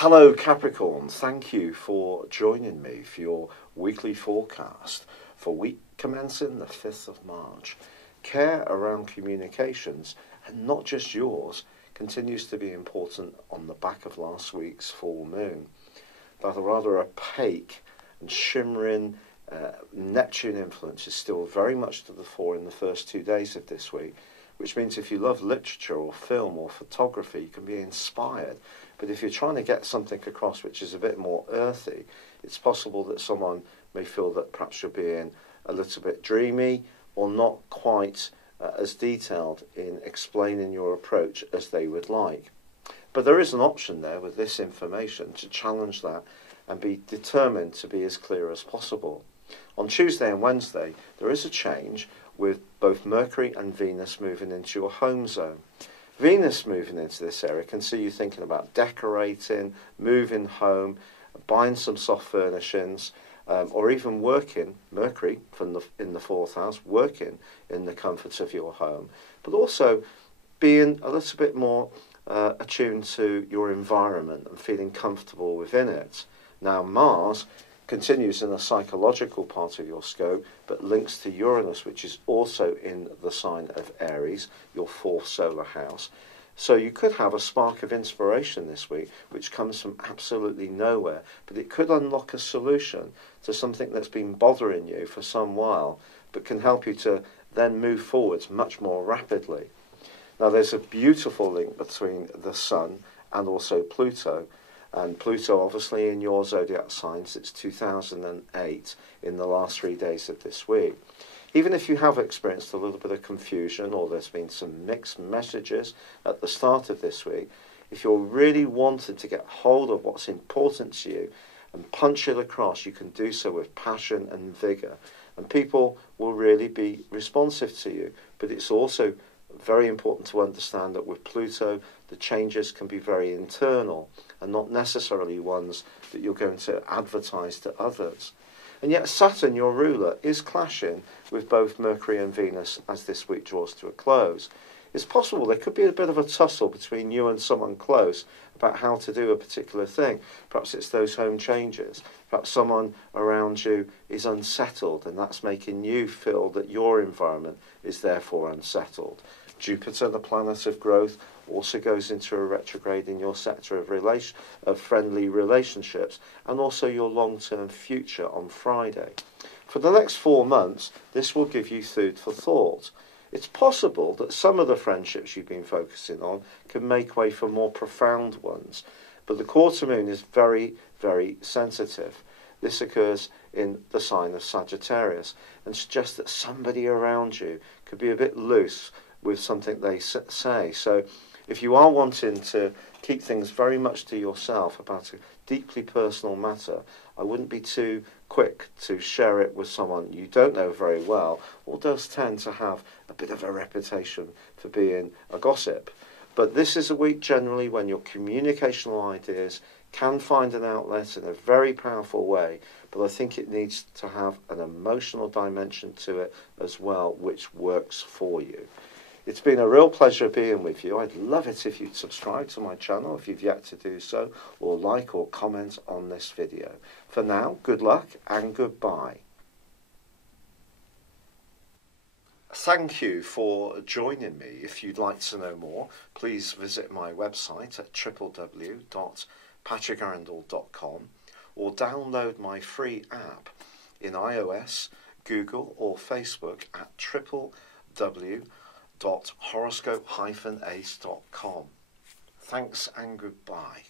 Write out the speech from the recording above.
Hello Capricorn, thank you for joining me for your weekly forecast for week commencing the 5th of March. Care around communications, and not just yours, continues to be important on the back of last week's full moon. That rather opaque and shimmering Neptune influence is still very much to the fore in the first 2 days of this week, which means if you love literature or film or photography, you can be inspired. But if you're trying to get something across which is a bit more earthy, it's possible that someone may feel that perhaps you're being a little bit dreamy or not quite as detailed in explaining your approach as they would like. But there is an option there with this information to challenge that and be determined to be as clear as possible. On Tuesday and Wednesday, there is a change with both Mercury and Venus moving into your home zone. Venus moving into this area can see you thinking about decorating, moving home, buying some soft furnishings, or even working, Mercury in the 4th house, working in the comforts of your home, but also being a little bit more attuned to your environment and feeling comfortable within it. Now Mars continues in the psychological part of your scope, but links to Uranus, which is also in the sign of Aries, your 4th solar house. So you could have a spark of inspiration this week, which comes from absolutely nowhere, but it could unlock a solution to something that's been bothering you for some while, but can help you to then move forwards much more rapidly. Now there's a beautiful link between the Sun and also Pluto. And Pluto, obviously, in your zodiac signs, it's 2008 in the last 3 days of this week. Even if you have experienced a little bit of confusion or there's been some mixed messages at the start of this week, if you're really wanting to get hold of what's important to you and punch it across, you can do so with passion and vigour. And people will really be responsive to you. But it's also very important to understand that with Pluto, the changes can be very internal and not necessarily ones that you're going to advertise to others. And yet Saturn, your ruler, is clashing with both Mercury and Venus as this week draws to a close. It's possible there could be a bit of a tussle between you and someone close about how to do a particular thing. Perhaps it's those home changes. Perhaps someone around you is unsettled and that's making you feel that your environment is therefore unsettled. Jupiter, the planet of growth, also goes into a retrograde in your sector of friendly relationships and also your long-term future on Friday. For the next 4 months, this will give you food for thought. It's possible that some of the friendships you've been focusing on can make way for more profound ones, but the quarter moon is very, very sensitive. This occurs in the sign of Sagittarius and suggests that somebody around you could be a bit loose with something they say. So if you are wanting to keep things very much to yourself about a deeply personal matter, I wouldn't be too quick to share it with someone you don't know very well or does tend to have a bit of a reputation for being a gossip. But this is a week generally when your communicational ideas can find an outlet in a very powerful way, but I think it needs to have an emotional dimension to it as well, which works for you. It's been a real pleasure being with you. I'd love it if you'd subscribe to my channel if you've yet to do so, or like or comment on this video. For now, good luck and goodbye. Thank you for joining me. If you'd like to know more, please visit my website at www.patrickarundell.com or download my free app in iOS, Google or Facebook at www.horoscope-ace.com. Thanks and goodbye.